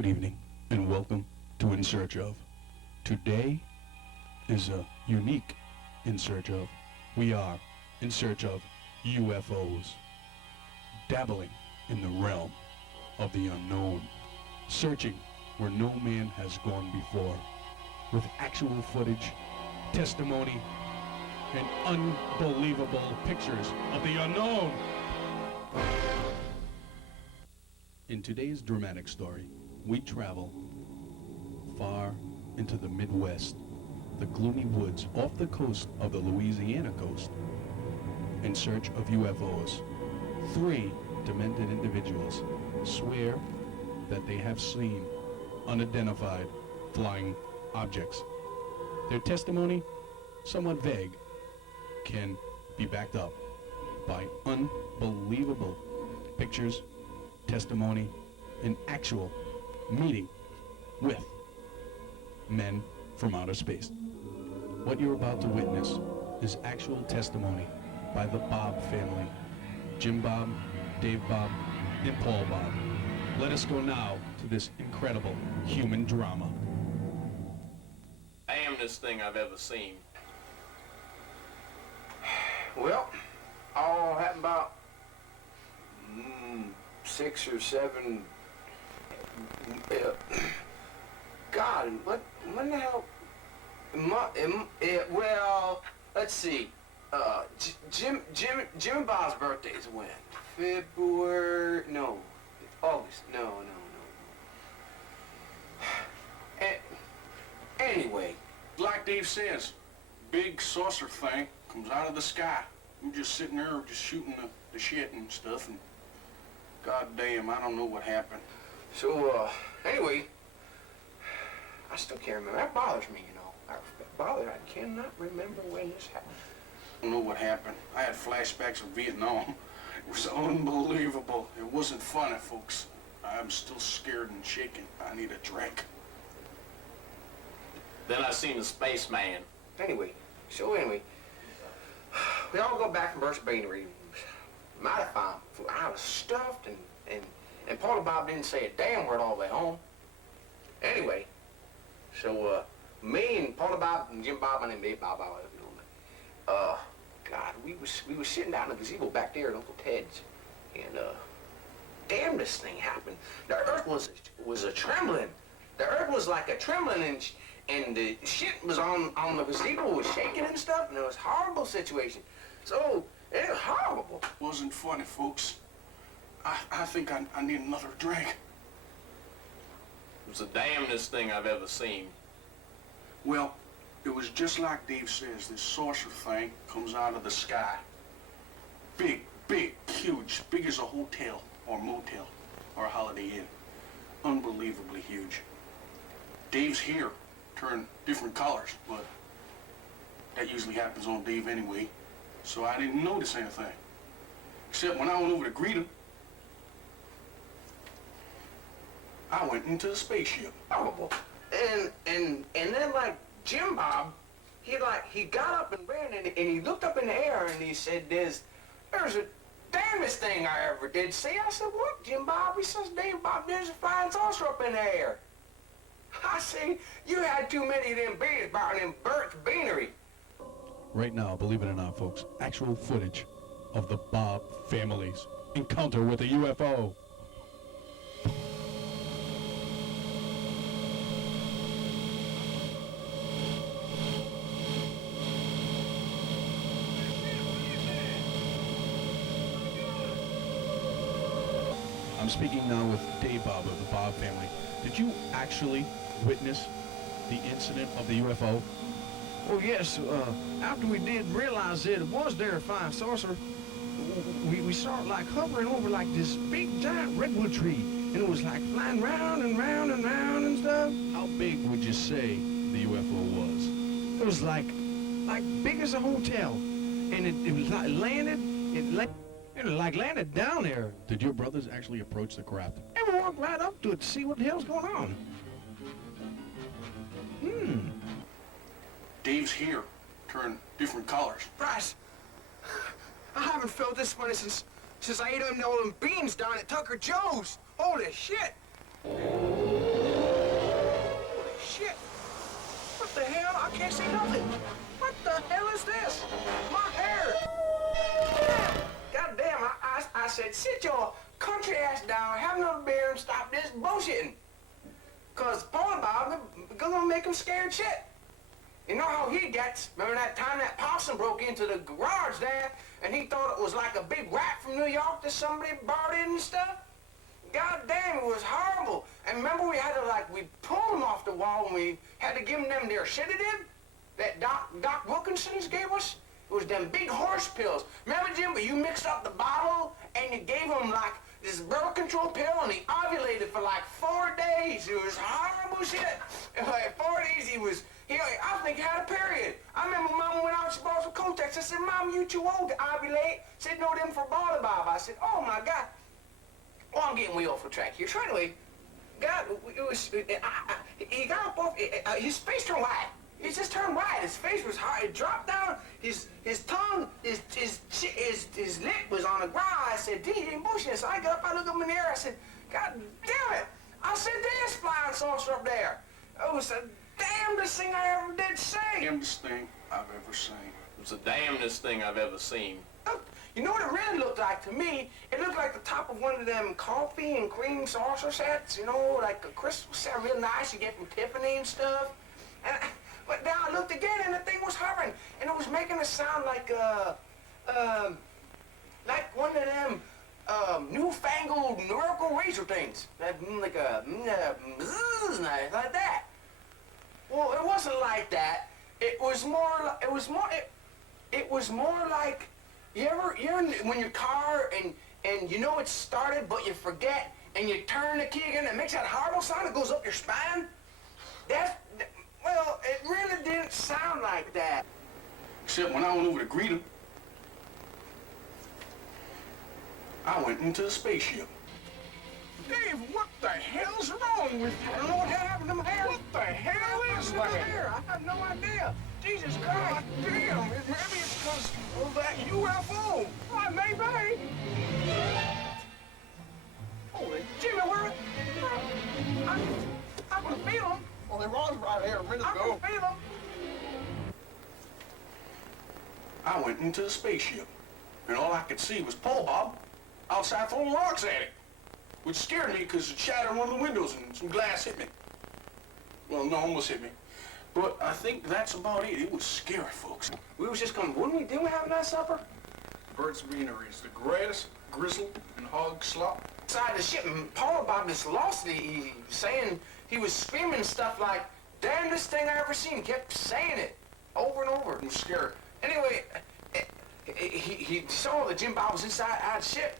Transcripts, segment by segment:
Good evening, and welcome to In Search Of. Today is a unique In Search Of. We are in search of UFOs, dabbling in the realm of the unknown, searching where no man has gone before, with actual footage, testimony, and unbelievable pictures of the unknown. In today's dramatic story, we travel far into the Midwest, the gloomy woods off the coast of the Louisiana coast, in search of UFOs. 3 demented individuals swear that they have seen unidentified flying objects. Their testimony, somewhat vague, can be backed up by unbelievable pictures, testimony, and actual meeting with men from outer space. What you're about to witness is actual testimony by the Bob family, Jim Bob, Dave Bob, and Paul Bob. Let us go now to this incredible human drama. Damnedest thing I've ever seen. Well, all happened about 6 or 7. God, when the hell? Well, let's see. Jim and Bob's birthday is when? February? No, August. No. Anyway, Like Dave says, big saucer thing comes out of the sky. I'm just sitting there, just shooting the shit and stuff, and goddamn, I don't know what happened. so, anyway, I still can't remember. That bothers me, you know. I cannot remember when this happened. I don't know what happened. I had flashbacks of Vietnam. It was unbelievable. It wasn't funny, folks. I'm still scared and shaking. I need a drink. Then I seen a spaceman. Anyway, we all go back from Burt's Beanery. Mighty fine. I was stuffed, and Paul and Bob didn't say a damn word all the way home. Anyway, so me and Paul and Bob and Jim Bob, my name is Dave Bob, God, we was sitting down in the gazebo back there at Uncle Ted's, and damn, this thing happened. The earth was a trembling. The earth was like a trembling, and the shit was on the gazebo was shaking and stuff, and it was a horrible situation. So, it was horrible. Wasn't funny, folks. I think I need another drink. It was the damnedest thing I've ever seen. Well, it was just like Dave says. This saucer thing comes out of the sky. Big, huge. Big as a hotel or motel or a Holiday Inn. Unbelievably huge. Dave's hair turned different colors, but that usually happens on Dave anyway, so I didn't notice anything. Except when I went over to greet him, I went into the spaceship. Horrible. And then like Jim Bob, he got up and ran and he looked up in the air and he said, there's the damnedest thing I ever did see. I said, what, Jim Bob? He says, Dave Bob, there's a flying saucer up in the air. I say, you had too many of them beers about in Burt's Beanery. Right now, believe it or not, folks, actual footage of the Bob family's encounter with a UFO. I'm speaking now with Dave Bob of the Bob family. Did you actually witness the incident of the UFO? Oh, yes. After we did realize that it was there, a flying saucer, we saw it like hovering over like this big giant redwood tree. And it was like flying round and round and round and stuff. How big would you say the UFO was? It was like big as a hotel. And it was like landed down there. Did your brothers actually approach the craft? And we walked right up to it to see what the hell's going on. Dave's hair turned different colors. Bryce, I haven't felt this funny since I ate them beans down at Tucker Joe's. Holy shit! the hell? I can't see nothing. What the hell is this? My hair. God damn, I said, sit your country ass down, have another beer, and stop this bullshitting. Cause Paul and Bob, gonna make him scared shit. You know how he gets. Remember that time that possum broke into the garage there, and he thought it was like a big rat from New York that somebody brought in and stuff? God damn, it was horrible. And remember we had to, like, we pulled him off the wall and we had to give him them their sedative that Doc Wilkinson's gave us. It was them big horse pills. Remember, Jim, you mixed up the bottle and you gave him, like, this birth control pill, and he ovulated for, like, 4 days. It was horrible shit. And, like, 4 days I think he had a period. I remember Mama went out, she bought some Kotex. I said, Mom, you too old to ovulate. Said, no, them for Bob. I said, oh, my God. Oh, I'm getting way off the track here. So anyway, God, it was, he got up off, his face turned white. He just turned white. His face was hard. It dropped down. His tongue, his lip was on the ground. I said, D, he ain't bullshit. So I got up, I looked up in the air. I said, God damn it. I said, there's flying saucer up there. It was the damnedest thing I ever did see. Damnedest thing I've ever seen. It was the damnedest thing I've ever seen. You know what it really looked like to me? It looked like the top of one of them coffee and cream saucer sets, you know, like a crystal set, real nice you get from Tiffany and stuff. But then I looked again and the thing was hovering, and it was making a sound like one of them newfangled miracle razor things, like a like that. Well, it wasn't like that. It was more like. You ever when your car and you know it's started but you forget and you turn the key again and it makes that horrible sound that goes up your spine? Well, it really didn't sound like that. Except when I went over to greet him, I went into the spaceship. Dave, what the hell's wrong with you? I don't know what happened to my hair. What the hell is My that? hair? I have no idea. Jesus God Christ. damn, maybe it's because of that UFO. Well, maybe. Holy Jimmy, where? I can feel them. Well, they was right here a minute I ago. can feel them. I went into the spaceship, and all I could see was Paul Bob outside throwing rocks at it, which scared me because it shattered one of the windows and some glass hit me. Well, no, almost hit me. But I think that's about it. It was scary, folks. We was just going, didn't we have a nice supper? Bird's Beanery is the greatest grizzle and hog slop. Inside the ship, and Paul Bob just lost it. He saying, he was screaming stuff like, damnedest thing I ever seen. He kept saying it over and over. It was scary. Anyway, he saw that Jim Bob was inside the ship,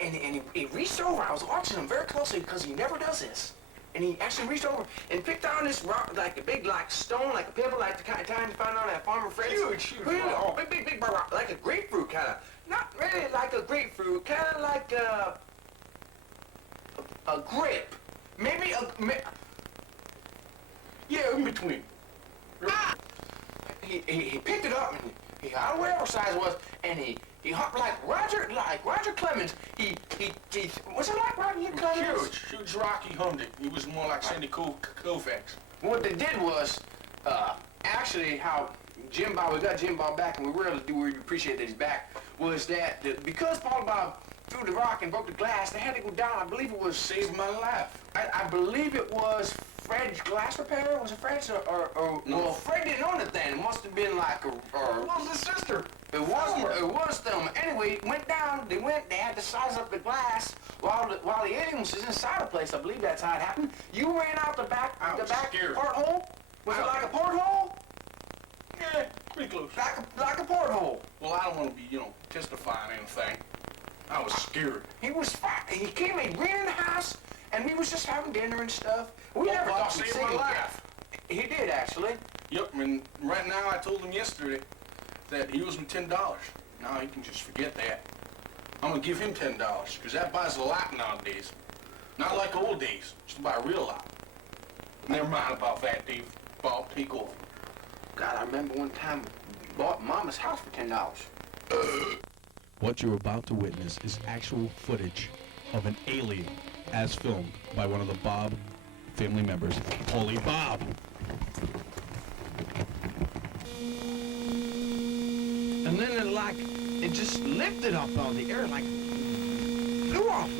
and he reached over. I was watching him very closely because he never does this. And he actually reached over and picked down this rock, like a big, like, stone, like a pebble, like the kind of time you find on that Farmer Fred's. Huge rock. Oh, big rock, like a grapefruit, kind of. Not really like a grapefruit, kind of like a grape. Maybe Yeah, in between. Ah! He picked it up and I don't know whatever size it was, and he hopped like Roger Clemens. He was it like Roger Clemens? Huge rock. He hummed it. He was more like Sandy Koufax. What they did was, actually how Jim Bob, we got Jim Bob back, and we really appreciate that he's back, was that because Paul Bob threw the rock and broke the glass, they had to go down. I believe it was Saved my life. I believe it was Fred's glass repair. Was it Fred's or No. well, Fred didn't own it then. It must have been like What was his sister? It was them. Anyway, went down. They had to size up the glass while the aliens was inside the place. I believe that's how it happened. You ran out the back scared. porthole. Was it like a porthole? Yeah, pretty close. Like a porthole. Well, I don't want to be, testifying anything. I was scared. He was fine. He came in, ran in the house, and we was just having dinner and stuff. We Well, never Bob thought he'd saved see my him. life. He did actually. Yep, and right now I told him yesterday that he owes me $10. Now he can just forget that. I'm gonna give him $10, because that buys a lot nowadays. Not like old days, just buy a real lot. Never mind about that, Dave. Bob, take over. God, I remember one time we bought Mama's house for $10. What you're about to witness is actual footage of an alien as filmed by one of the Bob family members, Holy Bob. and then it just lifted up out of the air, like flew off,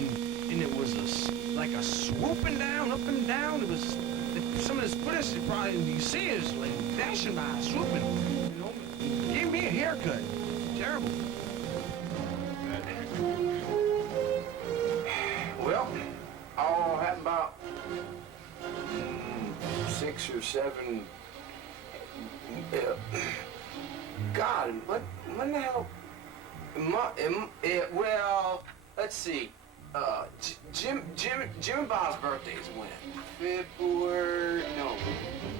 and it was like a swooping down, up and down. It was some of this footage probably you see is like dashing by, swooping. You know, gave me a haircut. Terrible. Well, I'll have about 6 or 7. God, when the hell? Well, let's see. Jim and Bob's birthday is when? February? No.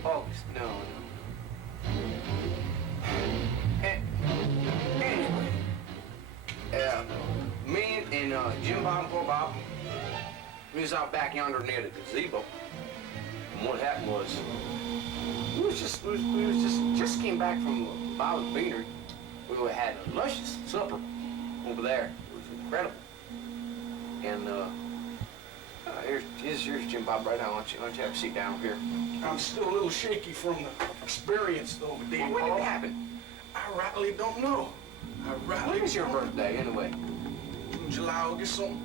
August? No. Anyway, me and Jim Bob and poor Bob, we was out back yonder near the gazebo. And what happened was, we just came back from Bob's Beanery. We had a luscious supper over there. It was incredible. And here's Jim Bob right now. Why don't you have a seat down here? I'm still a little shaky from the experience, though, Dave. When did it happen? I really don't know. When was your birthday, anyway? July, August, something.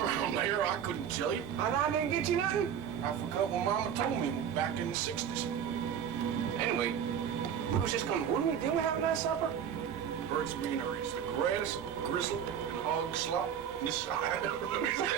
Around there, I couldn't tell you. And I didn't get you nothing? I forgot what Mama told me back in the 60s. Anyway, we was just coming. What did we have a nice supper? Bert's Beanery is the greatest grizzle and hog slop in this side of Louisiana.